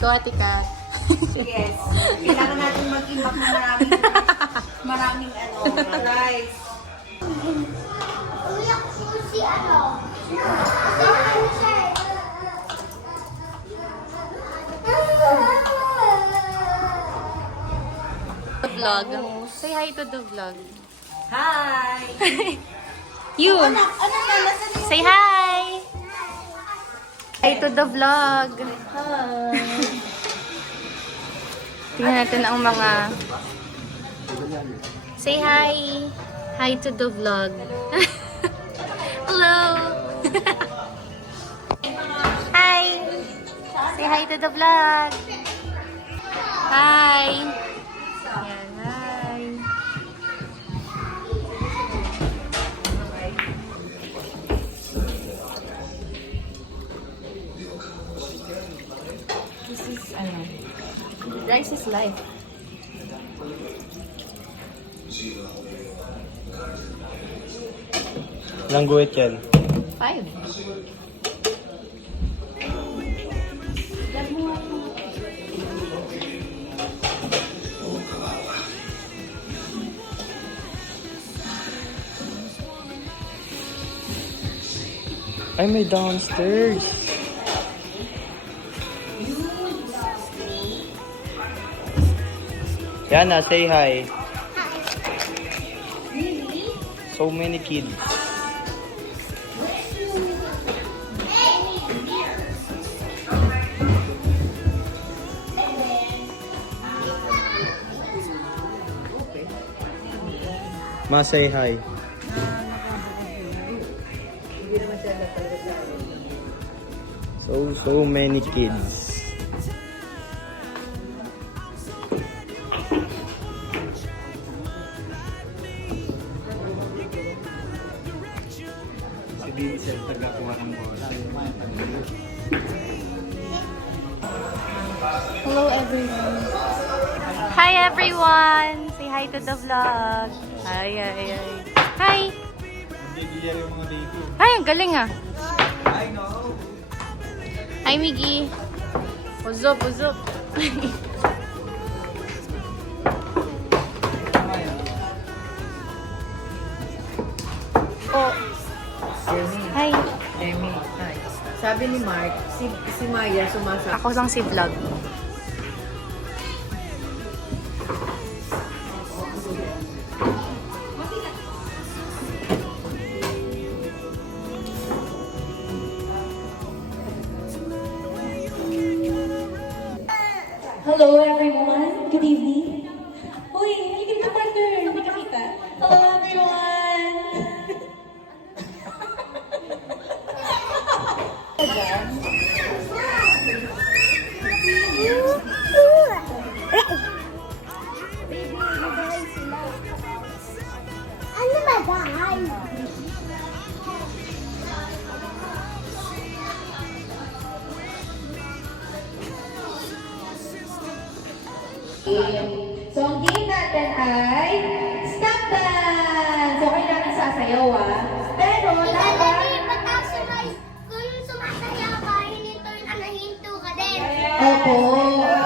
go, Ate Kat. Yes. Kailangan natin mag-imbak ng maraming rice. Uyak po si ano. Kasi ano siya eh. Vlog. Say hi to the vlog. Hi! You. Ano na? Say hi. Hi to the vlog. Tingnan natin ang mga... Say hi. Hi to the vlog. Hello. Hi. Say hi to the vlog. Hi. Yan, hi. This is, rice is life. Ilang guhit yan? 5. Ay, may downstairs. Yana, say hi. So many kids. Ma, say hi. So many kids. Si Vincent, taga-kuha ng bola. Hello everyone. Hi everyone. Say hi to the vlog. Hi, hi, hi. Hi. Ay, ang galing ah. Hi, Miggy. What's up, what's up? Oh. Hi. Demi, hi. Sabi ni Mark, si Maya sumasama. Ako lang si vlog. Hello everyone, good evening. Uy, hindi ka partner, hindi ka kita. Hello everyone. Ano ba dahil? So, ang game natin ay stop dance. So, kayo natin sasayaw Pero, dapat... Mag-maximize kung sumasayaw ka, hinto ka din. Opo.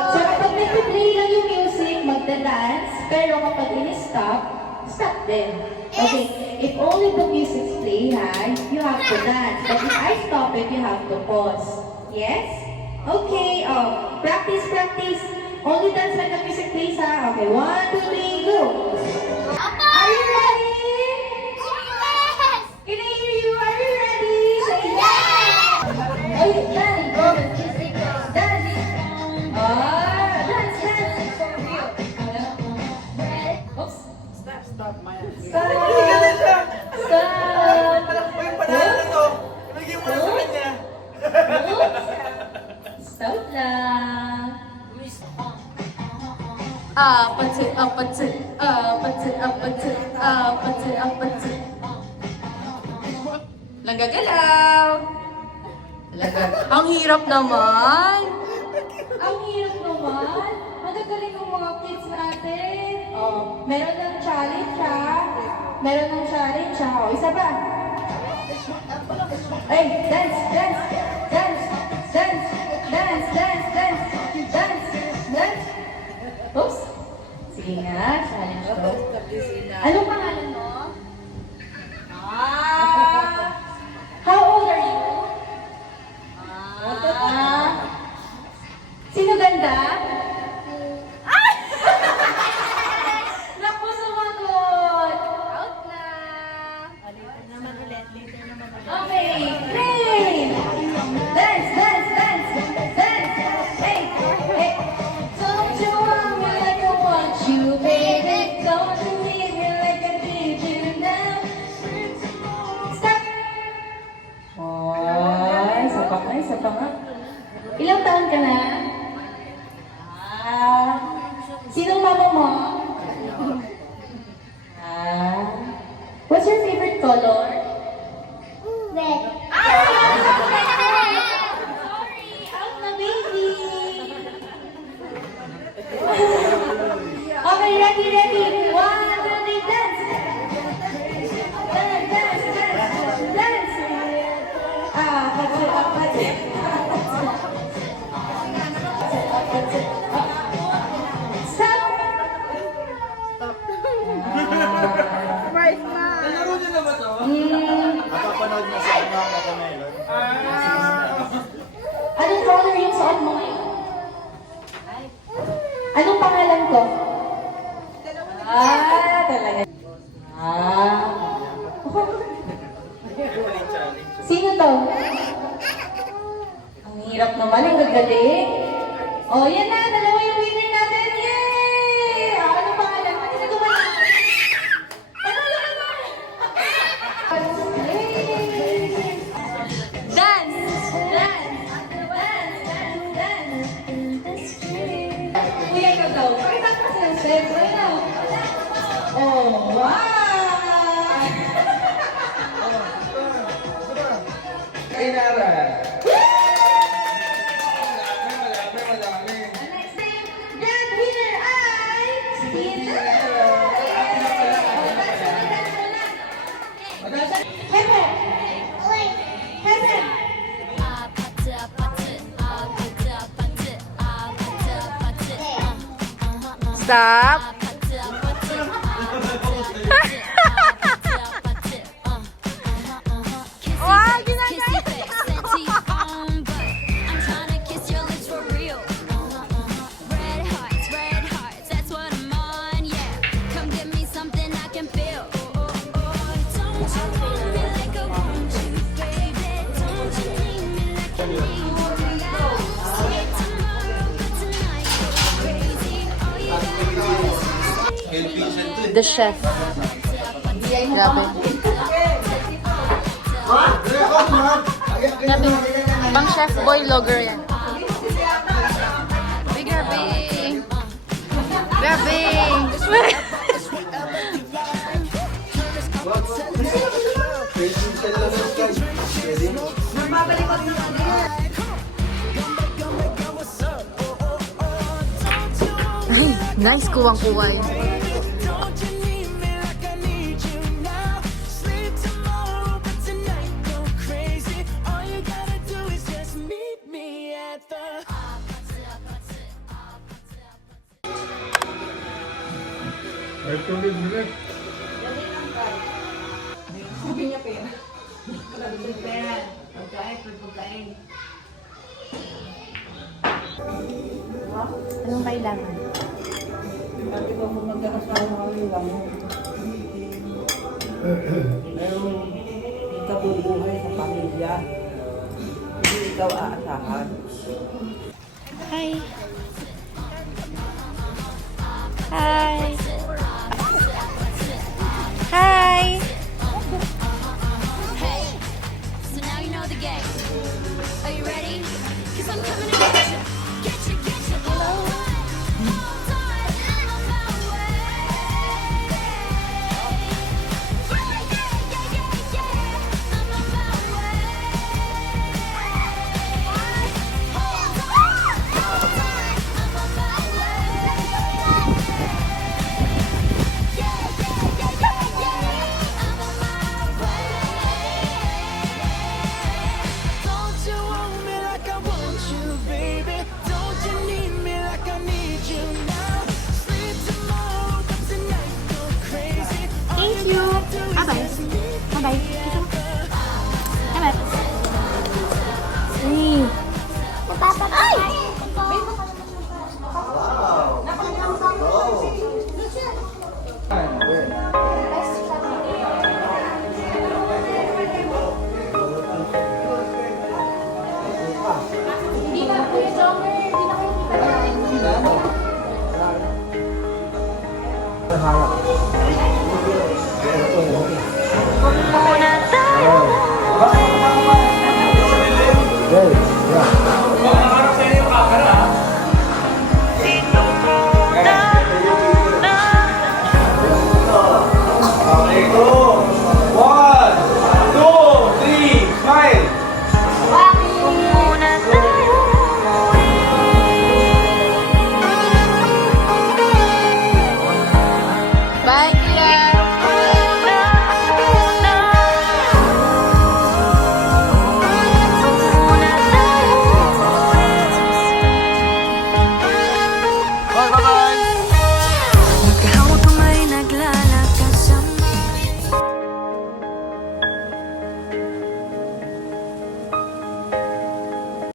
So, kapag nag-play lang yung music, magda-dance. Pero kapag in-stop, stop din. Okay, if only the music's play, you have to dance. But if I stop it, you have to pause. Yes? Okay, practice, practice. Only dance when the music plays, Okay, 1, 2, 3, go! Are you ready? Yes! Can I hear you? Are you ready? Say Yes! Okay, dance, go! Dance! Dance, dance! Oops! Stop! Stop! Stop lang! Apatid, apatid, apatid, apatid, apatid, apatid. Langgagalaw! Ang hirap naman! Ang hirap naman! Magagaling ang mga kids natin. Meron ng challenge Meron ng challenge isa pa. Hey, dance, dance, dance, dance, dance, dance, dance. Sige nga, challenge to. Anong pangalan mo? How old are you? Sino ganda? Naku, sumagot! Out na! Later naman ulit. Okay, great! Dance, dance, dance! Dance! Hey, hey! Don't you want me like I want you, baby? Don't you need me like I need you now? Stop! Ay, isa pa nga. Ilang taon ka na? Sinong mama mo? What's your favorite color? Red. Sorry, out na baby. Okay, ready, ready. 1, 2, 3, dance. Dance, dance, dance, dance. Stop. Napapanood na sa mga kakamela. Anong color yung suot mo ngayon? Anong pangalan ko? Talaga. Sino to? Ang hirap naman, ang gagaling. Oh, yan na, dalawa yung winner natin. Yay! Anong pangalan? Ano na gumana? Panalo ka na! Dance! Dance! Dance! Dance! Kuya ka daw. Pakita ko sa step. Right now. Oh, wow! Ang next name, grand winner ay Tina! Hepe! Hepe! Stop! Why? The chef. Grabe. Grabe. Bang chef boy logger yan. Ay, grabe. Grabe. Ay, nice kuwang-kuwa yun. Anong kailangan? Kabubuhay sa pamilya. Hindi ikaw aasahan. Hi. Hi. Hi. Hey, so now you know the game. Are you ready? 'Cause I'm coming